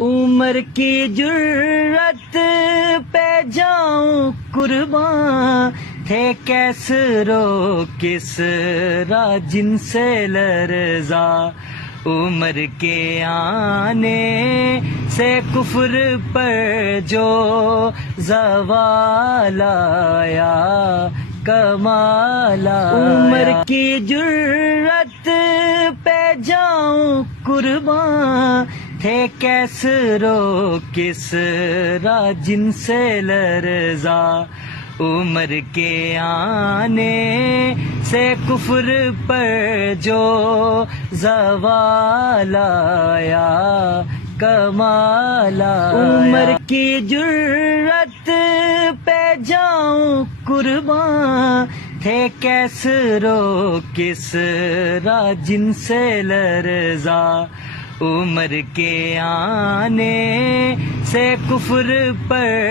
عمر کی جرت پہ جاؤں قرباں، تھے کیسرو کسریٰ جن سے لرزا، عمر کے آنے سے کفر پر جو زوال آیا، کمال آیا۔ عمر کی جرت پہ جاؤں قرباں، تھے کیسرو کسریٰ جن سے لرزا، عمر کے آنے سے کفر پر جو زوال آیا، کمال آیا۔ عمر کی جرت پہ جاؤں قرباں، تھے کیسرو کسریٰ جن سے لرزا، عمر کے آنے سے کفر پر